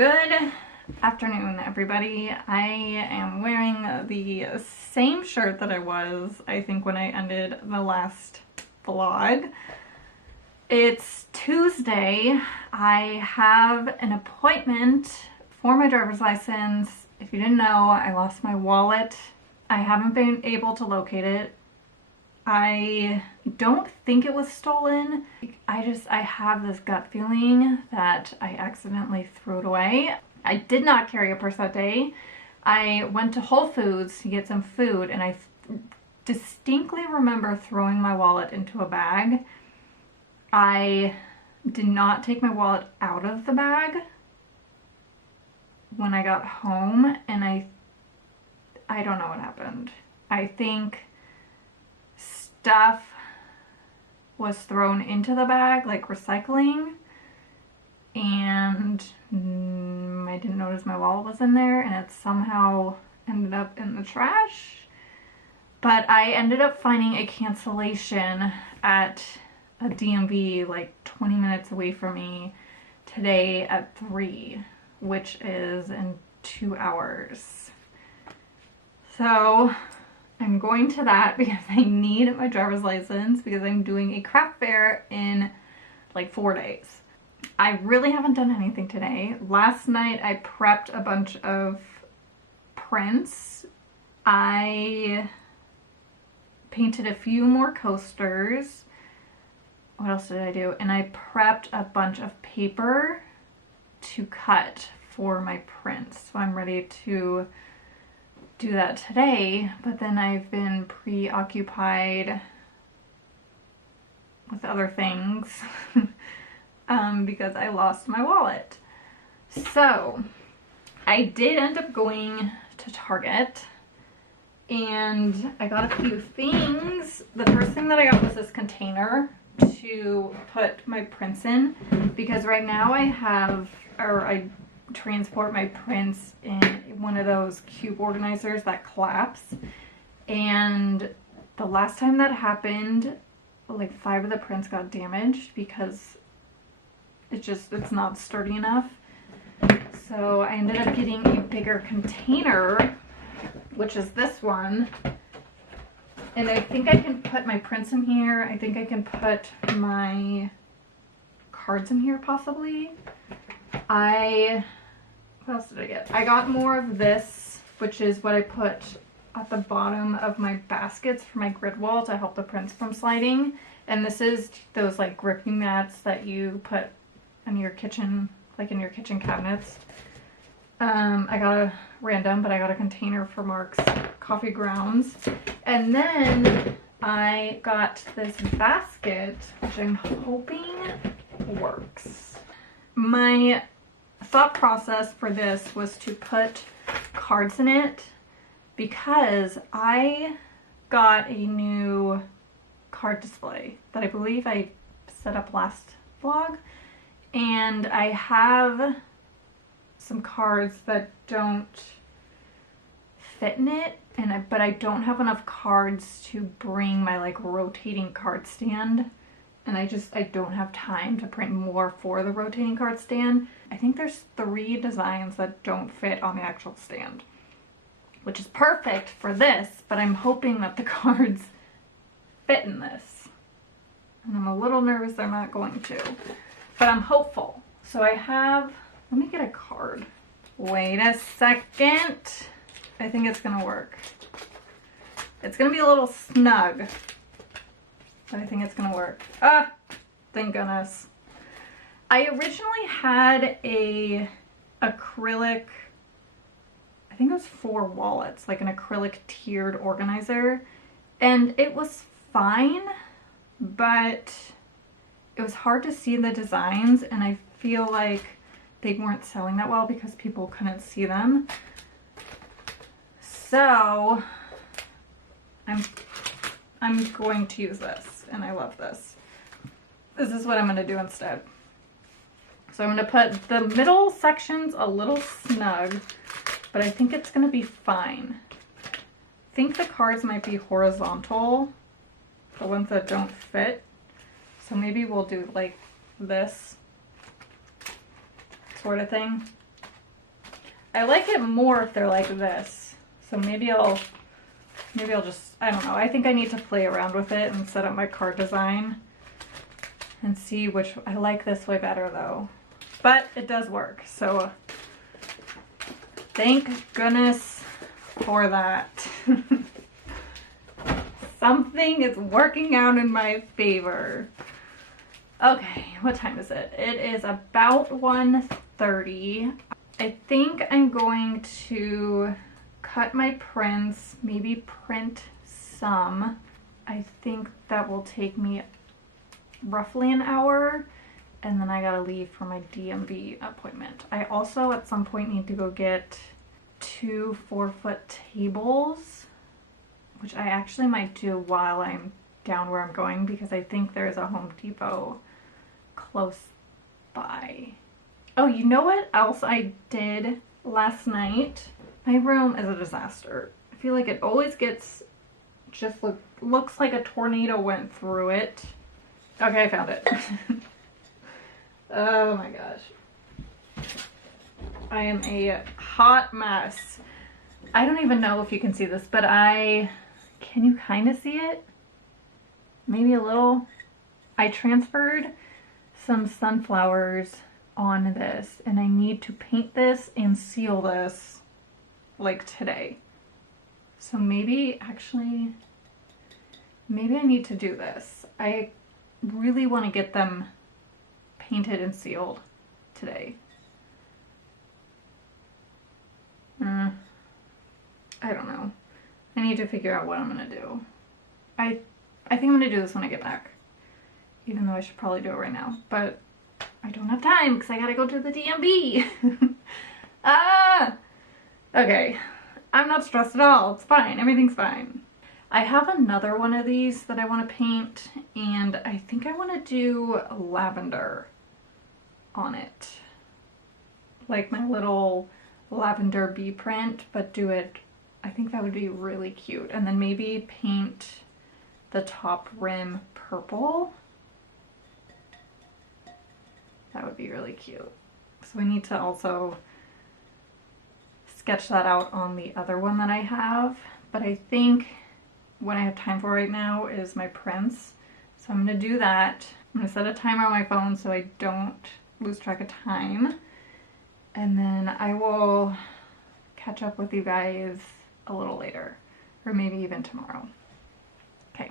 Good afternoon, everybody. I am wearing the same shirt that I was, I think, when I ended the last vlog. It's Tuesday. I have an appointment for my driver's license. If you didn't know, I lost my wallet. I haven't been able to locate it. I don't think it was stolen. I have this gut feeling that I accidentally threw it away. I did not carry a purse that day. I went to Whole Foods to get some food and I distinctly remember throwing my wallet into a bag. I did not take my wallet out of the bag when I got home, and I don't know what happened. I think stuff was thrown into the bag, like recycling, and I didn't notice my wallet was in there, and it somehow ended up in the trash. But I ended up finding a cancellation at a DMV like 20 minutes away from me today at 3, which is in 2 hours. So I'm going to that because I need my driver's license because I'm doing a craft fair in like 4 days. I really haven't done anything today. Last night I prepped a bunch of prints. I painted a few more coasters. What else did I do? And I prepped a bunch of paper to cut for my prints. So I'm ready to do that today, but then I've been preoccupied with other things because I lost my wallet. So I did end up going to Target and I got a few things. The first thing that I got was this container to put my prints in, because right now I transport my prints in one of those cube organizers that collapse, and the last time that happened, like 5 of the prints got damaged because it's not sturdy enough. So I ended up getting a bigger container, which is this one, and I think I can put my prints in here. I think I can put my cards in here possibly. What else did I get? I got more of this, which is what I put at the bottom of my baskets for my grid wall to help the prints from sliding. And this is those like gripping mats that you put in your kitchen, like in your kitchen cabinets. I got a random, but I got a container for Mark's coffee grounds. And then I got this basket, which I'm hoping works. My thought process for this was to put cards in it because I got a new card display that I believe I set up last vlog, and I have some cards that don't fit in it, but I don't have enough cards to bring my like rotating card stand. And I don't have time to print more for the rotating card stand. I think there's 3 designs that don't fit on the actual stand, which is perfect for this, but I'm hoping that the cards fit in this. And I'm a little nervous they're not going to, but I'm hopeful. So I have, let me get a card. Wait a second. I think it's gonna work. It's gonna be a little snug, but I think it's gonna work. Ah, thank goodness. I originally had a acrylic, I think it was 4 wallets, like an acrylic tiered organizer, and it was fine, but it was hard to see the designs, and I feel like they weren't selling that well because people couldn't see them. So I'm going to use this, and I love this. This is what I'm going to do instead. So I'm going to put the middle sections a little snug, but I think it's going to be fine. I think the cards might be horizontal, the ones that don't fit. So maybe we'll do like this sort of thing. I like it more if they're like this. So maybe I'll just, I don't know. I think I need to play around with it and set up my card design and see which, I like this way better though. But it does work, so thank goodness for that. Something is working out in my favor. Okay, what time is it? It is about 1:30. I think I'm going to cut my prints, maybe print some. I think that will take me roughly an hour, and then I gotta leave for my DMV appointment. I also at some point need to go get 2 4-foot tables, which I actually might do while I'm down where I'm going, because I think there's a Home Depot close by. Oh, you know what else I did last night? My room is a disaster. I feel like it always gets, just looks like a tornado went through it. Okay, I found it. Oh my gosh. I am a hot mess. I don't even know if you can see this, but can you kind of see it? Maybe a little. I transferred some sunflowers on this, and I need to paint this and seal this like today. So maybe I need to do this. I really want to get them painted and sealed today. I don't know. I need to figure out what I'm gonna do. I think I'm gonna do this when I get back, even though I should probably do it right now, but I don't have time because I gotta go to the DMV. Okay, I'm not stressed at all. It's fine. Everything's fine. I have another one of these that I want to paint, and I think I want to do lavender on it, like my little lavender bee print, but do it, I think that would be really cute. And then maybe paint the top rim purple. That would be really cute. So we need to also sketch that out on the other one that I have, but I think what I have time for right now is my prints. So I'm gonna do that. I'm gonna set a timer on my phone so I don't lose track of time. And then I will catch up with you guys a little later, or maybe even tomorrow. Okay.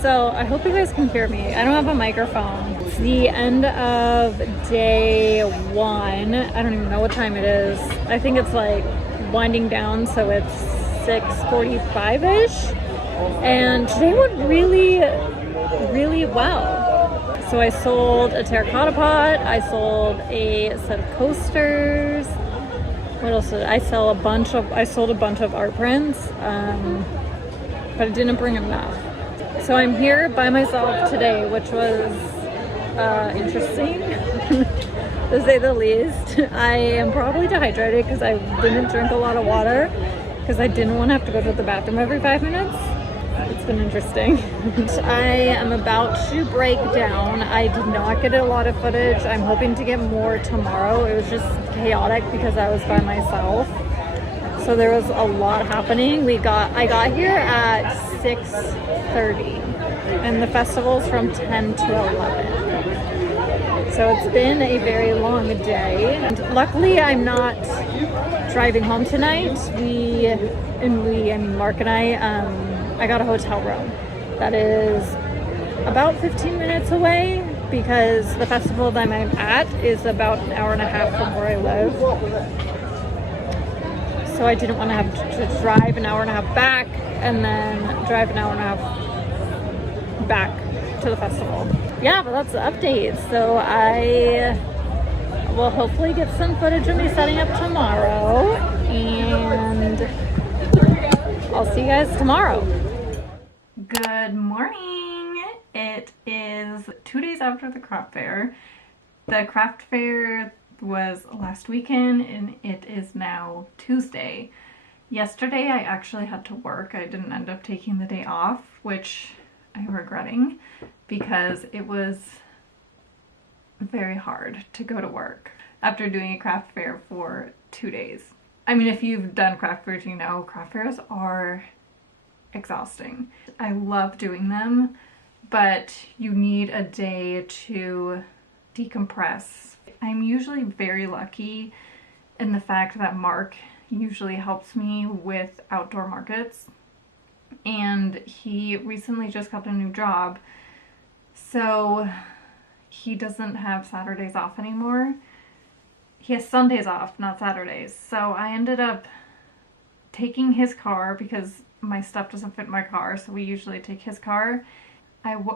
So I hope you guys can hear me. I don't have a microphone. It's the end of day 1. I don't even know what time it is. I think it's like winding down, so it's 6:45-ish. And today went really, really well. So I sold a terracotta pot. I sold a set of coasters. What else did I sell? I sold a bunch of art prints, but I didn't bring enough. So I'm here by myself today, which was interesting, to say the least. I am probably dehydrated because I didn't drink a lot of water because I didn't want to have to go to the bathroom every 5 minutes. It's been interesting. I am about to break down. I did not get a lot of footage. I'm hoping to get more tomorrow. It was just chaotic because I was by myself. So there was a lot happening. I got here at 6:30 and the festival's from 10 to 11. So it's been a very long day. And luckily I'm not driving home tonight. Mark and I got a hotel room that is about 15 minutes away because the festival that I'm at is about an hour and a half from where I live. So I didn't want to have to drive an hour and a half back and then drive an hour and a half back to the festival. Yeah, but that's the update. So I will hopefully get some footage of me setting up tomorrow, and I'll see you guys tomorrow. Good morning. It is 2 days after the craft fair. The craft fair was last weekend and it is now Tuesday. Yesterday I actually had to work. I didn't end up taking the day off, which I'm regretting because it was very hard to go to work after doing a craft fair for 2 days. I mean, if you've done craft fairs, you know craft fairs are exhausting. I love doing them, but you need a day to decompress. I'm usually very lucky in the fact that Mark usually helps me with outdoor markets, and he recently just got a new job, so he doesn't have Saturdays off anymore. He has Sundays off, not Saturdays. So I ended up taking his car because my stuff doesn't fit in my car, so we usually take his car.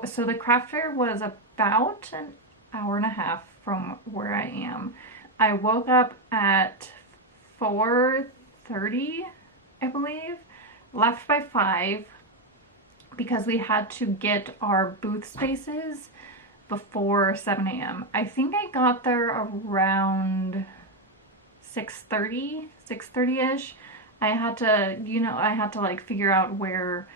So the craft fair was about an hour and a half from where I am. I woke up at 4:30, I believe, left by 5 because we had to get our booth spaces before 7 a.m. I think I got there around 6:30-ish. I had to like figure out where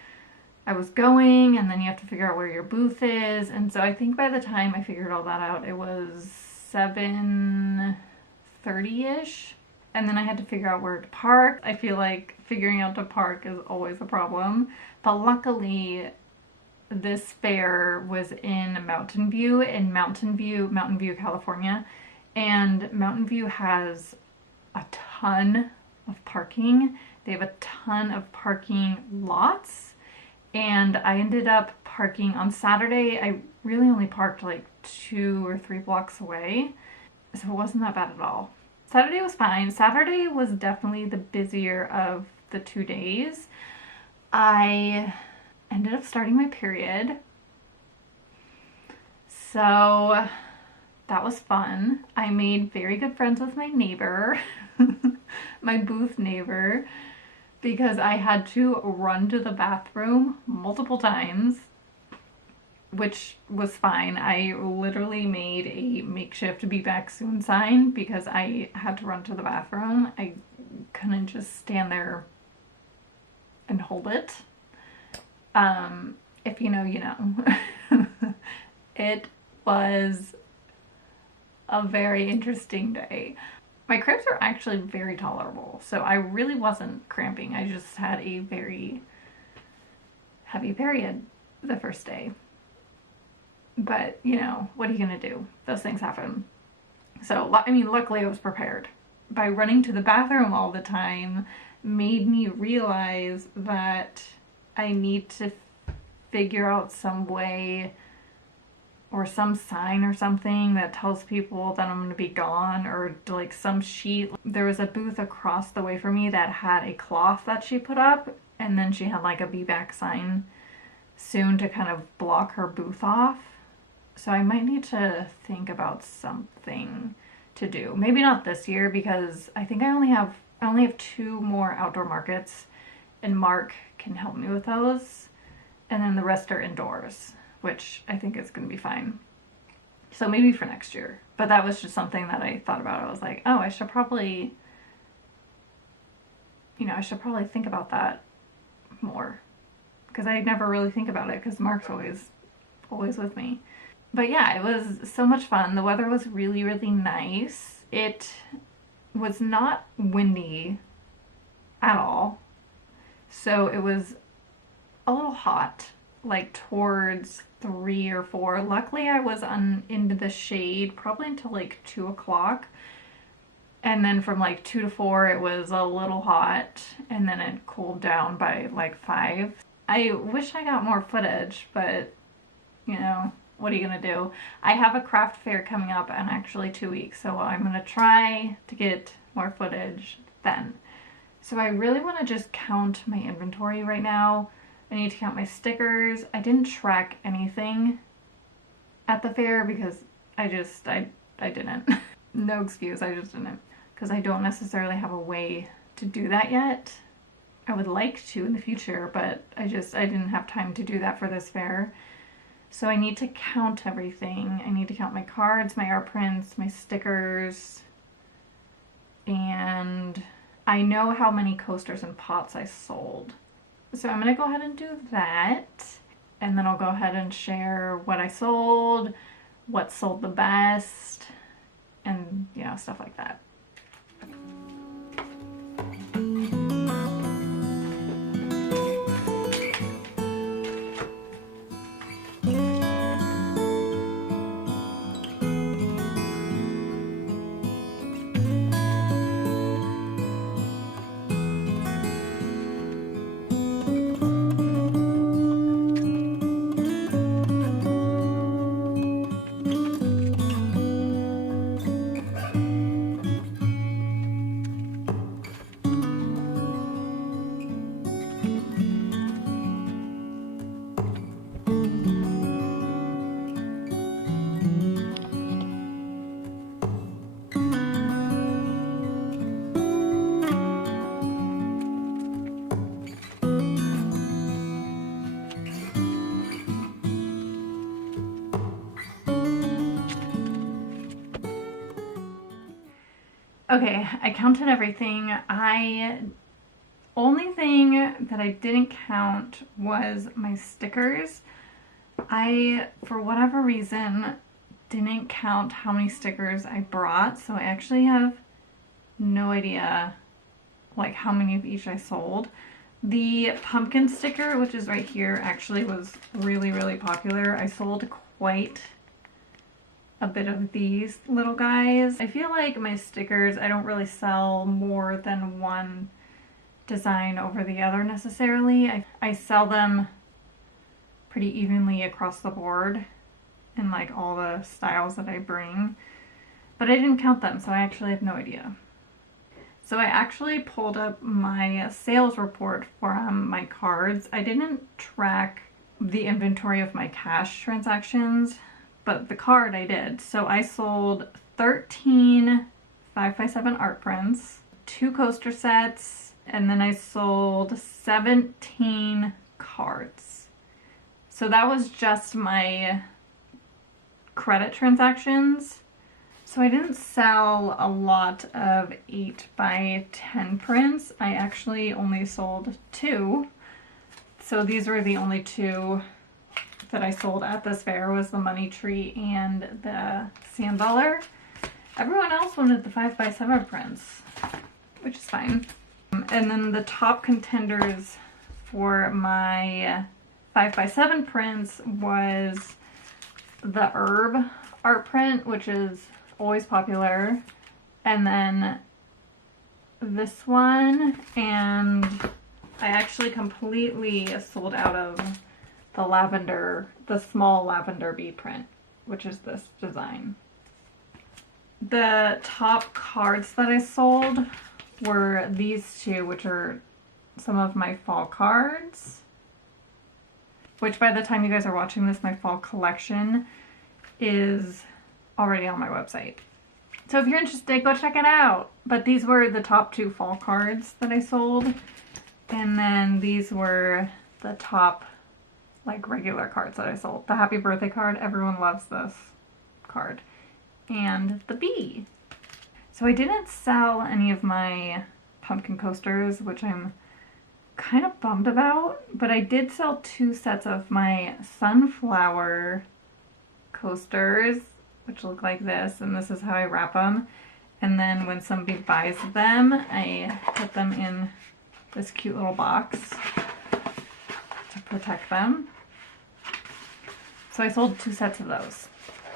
I was going, and then you have to figure out where your booth is. And so I think by the time I figured all that out, it was 7:30-ish. And then I had to figure out where to park. I feel like figuring out to park is always a problem. But luckily, this fair was in Mountain View, California. And Mountain View has a ton of parking. They have a ton of parking lots. And I ended up parking on Saturday. I really only parked like 2 or 3 blocks away. So it wasn't that bad at all. Saturday was fine. Saturday was definitely the busier of the 2 days. I ended up starting my period. So that was fun. I made very good friends with my neighbor, my booth neighbor, because I had to run to the bathroom multiple times, which was fine. I literally made a makeshift be back soon sign because I had to run to the bathroom. I couldn't just stand there and hold it. If you know, you know. It was a very interesting day. My cramps are actually very tolerable, so I really wasn't cramping. I just had a very heavy period the first day. But, you know, what are you gonna do? Those things happen. So, I mean, luckily I was prepared. By running to the bathroom all the time made me realize that I need to figure out some way or some sign or something that tells people that I'm going to be gone, or like some sheet. There was a booth across the way from me that had a cloth that she put up, and then she had like a be back sign soon to kind of block her booth off. So I might need to think about something to do. Maybe not this year because I think I only have 2 more outdoor markets, and Mark can help me with those. And then the rest are indoors, which I think is going to be fine. So maybe for next year. But that was just something that I thought about. I was like, oh, I should probably think about that more. because I never really think about it because Mark's always with me. But yeah, it was so much fun. The weather was really, really nice. It was not windy at all. So it was a little hot, like towards 3 or 4. Luckily I was into the shade probably until like 2 o'clock. And then from like 2 to 4 it was a little hot, and then it cooled down by like 5. I wish I got more footage, but you know, what are you gonna do? I have a craft fair coming up in actually 2 weeks, so I'm gonna try to get more footage then. So I really want to just count my inventory right now. I need to count my stickers. I didn't track anything at the fair because I didn't. No excuse, I just didn't. Because I don't necessarily have a way to do that yet. I would like to in the future, but I didn't have time to do that for this fair. So I need to count everything. I need to count my cards, my art prints, my stickers, and I know how many coasters and pots I sold. So I'm gonna go ahead and do that, and then I'll go ahead and share what I sold, what sold the best, and you know, stuff like that. Okay, I counted everything. Only thing that I didn't count was my stickers. I, for whatever reason, didn't count how many stickers I brought, so I actually have no idea like how many of each I sold. The pumpkin sticker, which is right here, actually was really, really popular. I sold quite a bit of these little guys. I feel like my stickers, I don't really sell more than one design over the other necessarily. I sell them pretty evenly across the board in like all the styles that I bring, but I didn't count them, so I actually have no idea. So I actually pulled up my sales report for my cards. I didn't track the inventory of my cash transactions, but the card I did. So I sold 13 5x7 art prints, 2 coaster sets, and then I sold 17 cards. So that was just my credit transactions. So I didn't sell a lot of 8x10 prints. I actually only sold 2. So these were the only 2 that I sold at this fair, was the money tree and the sand dollar. Everyone else wanted the 5x7 prints, which is fine. And then the top contenders for my 5x7 prints was the herb art print, which is always popular, and then this one, and I actually completely sold out of the lavender, the small lavender bee print, which is this design. The top cards that I sold were these 2, which are some of my fall cards, which by the time you guys are watching this, my fall collection is already on my website. So if you're interested, go check it out. But these were the top 2 fall cards that I sold. And then these were the top like regular cards that I sold. The happy birthday card, everyone loves this card. And the bee. So I didn't sell any of my pumpkin coasters, which I'm kind of bummed about, but I did sell 2 sets of my sunflower coasters, which look like this, and this is how I wrap them. And then when somebody buys them, I put them in this cute little box to protect them. So I sold 2 sets of those,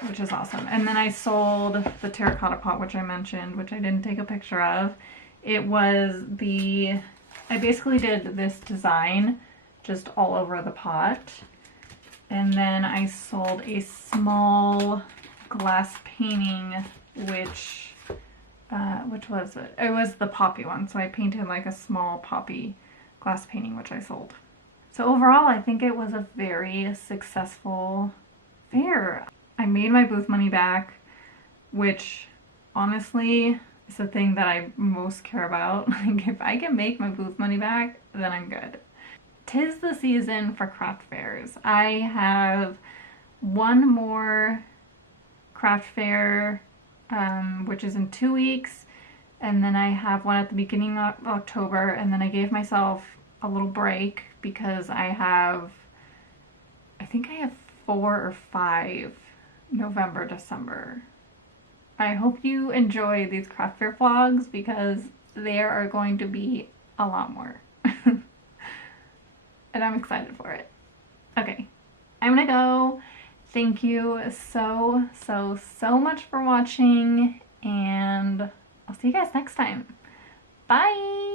which is awesome. And then I sold the terracotta pot, which I mentioned, which I didn't take a picture of. It was I basically did this design just all over the pot. And then I sold a small glass painting, which was it? It was the poppy one. So I painted like a small poppy glass painting, which I sold. So overall, I think it was a very successful fair. I made my booth money back, which honestly is the thing that I most care about. Like, if I can make my booth money back, then I'm good. 'Tis the season for craft fairs. I have one more craft fair, which is in 2 weeks, and then I have one at the beginning of October, and then I gave myself a little break because I think I have 4 or 5 November, December. I hope you enjoy these craft fair vlogs because there are going to be a lot more. And I'm excited for it. Okay, I'm gonna go. Thank you so much for watching, and I'll see you guys next time. Bye!